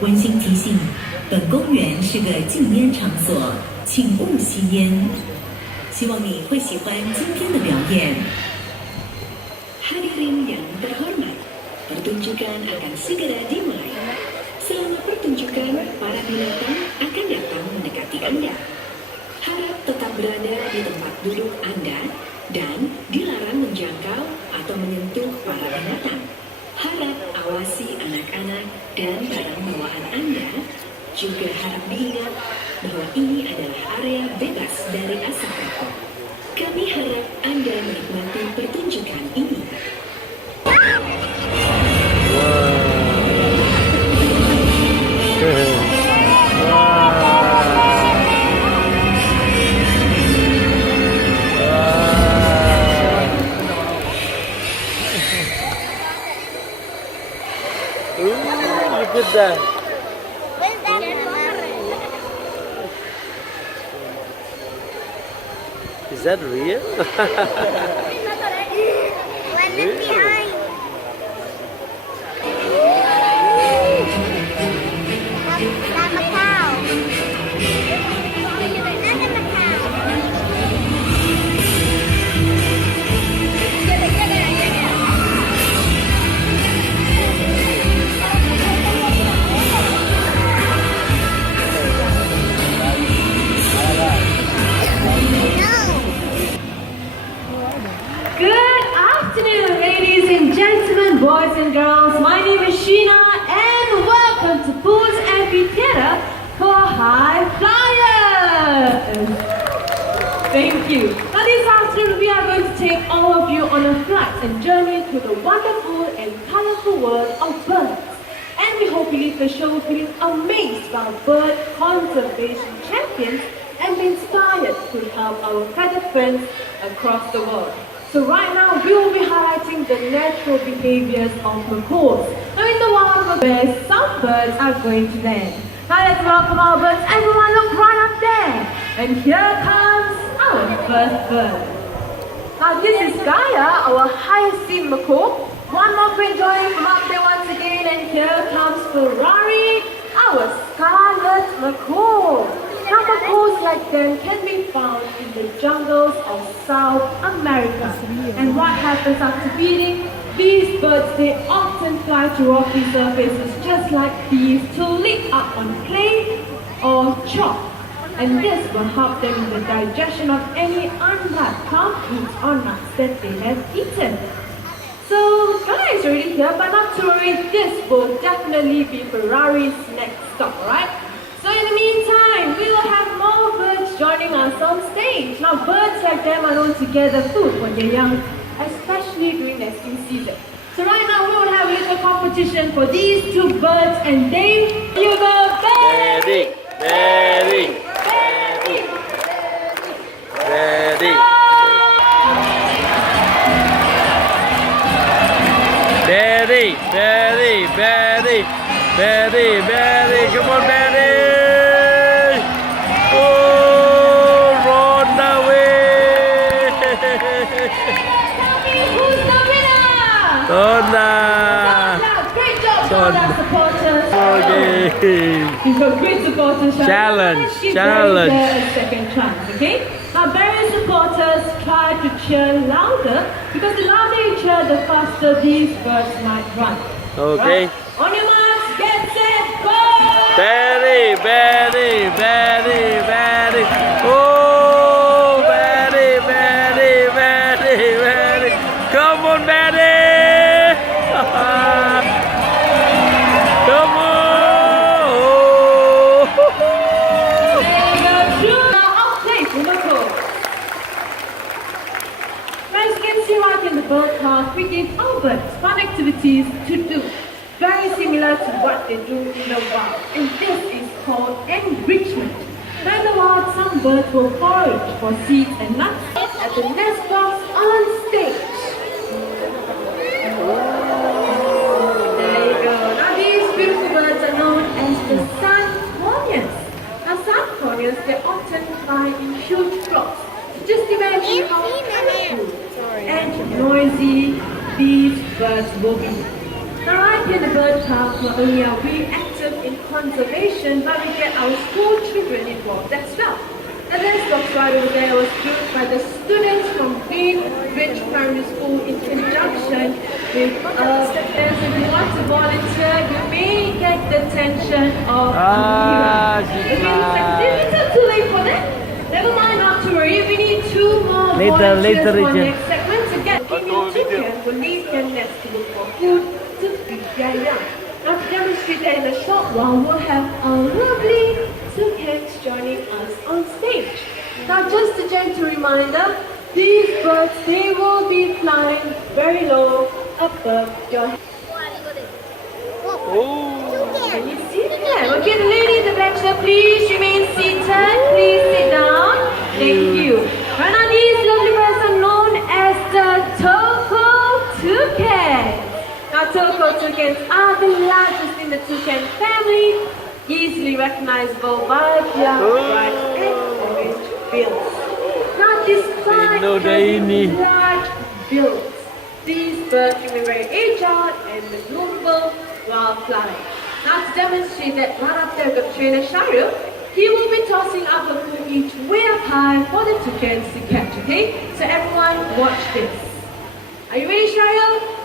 温馨提醒：本公园是个禁烟场所，请勿吸烟。希望你会喜欢今天的表演。Hadirin yang terhormat, pertunjukan akan segera dimulai. Selama pertunjukan, para binatang akan datang mendekati Anda. Harap tetap berada di tempat duduk Anda dan dilarang menjangkau atau menyentuh para binatang. Harap awasi anak-anak dan barang bawaan Anda. Juga harap diingat bahwa ini adalah area bebas dari asap rokok. Kami harap Anda menikmati pertunjukan ini. Look at that. Is that real? Boys and girls, my name is Sheena and welcome to Pools Amphitheater for High Flyers. Thank you. Now this afternoon we are going to take all of you on a flight and journey through the wonderful and colorful world of birds. And we hope you leave the show feeling amazed by bird conservation champions and be inspired to help our feathered friends across the world. So right now, we will be highlighting the natural behaviors of macaws. Now in the wild where some birds are going to land. Now let's welcome our birds. Everyone look right up there. And here comes our first bird. Now this is Gaia, our hyacinth macaw. One more friend joining from up there once again. And here comes Ferrari, our scarlet macaw. Now macaws like them can be found in the jungles of South America. And what happens after feeding? These birds, they often fly to rocky surfaces just like these to lick up on clay or chalk. And this will help them in the digestion of any unripe palm fruits or nuts that they have eaten. So Gaia is already here, but not to worry, this will definitely be Ferrari's next stop, right? So in the meantime, we will have more birds joining us on stage. Now birds like them are known to gather food when they're young, especially during nesting season. So right now we will have a little competition for these two birds and they, you go, Betty! Betty! Betty! Betty! Betty! Betty! Betty! Betty! Come on, Betty! Who's the winner? Donna! Great job, Donna supporters. Okay. You've got great supporters. Challenge, Give challenge. Barry a second chance, okay? Now, Barry supporters try to cheer louder because the louder you cheer, the faster these birds might run. Okay. Right? On your marks, get set, go! Betty, Betty, Betty, Betty. Oh, Betty, Betty, Betty, Betty. Come on, Betty. Come on. There you go. True. Now, place in the court. As you can see right in the bird park, we give our birds fun activities to do. Very similar to what they do in the wild. And this is called enrichment. Now in the wild, some birds will forage for seeds and nuts at the nest box on stage. There you go. Now these beautiful birds are known as the sun-corneas. Now sun-corneas, they often fly in huge flocks. Just imagine how colorful and noisy these birds will be. Now right here in the bird park, not only are we active in conservation, but we get our school children involved as well. And this box right over there was built by the students from Greenwich Primary School in conjunction with students. If you want to volunteer, you may get the attention of Ah, Okay, looks like it's too late for that. Never mind, not to worry. We need 2 more Later, volunteers for Richard. next segment to get toucans will leave their nest to look for food to feed their young. Now to demonstrate that in a short while, we'll have our lovely toucans joining us on stage. Now just a gentle reminder, these birds, they will be flying very low above your head. Can you see them? Okay, the lady in the black shirt, please remain seated. Please sit down. Thank you. Right now, these lovely birds are known as the Toko toucans. Now, Toko toucans are the largest in the toucan family, easily recognizable by their bright and orange bills. Now, despite having large bills, these birds remain very agile and maneuverable while flying. Now to demonstrate that right up there with trainer Shahril, he will be tossing up a food each way up high for the toucans to catch, okay? So everyone watch this. Are you ready, Shahril?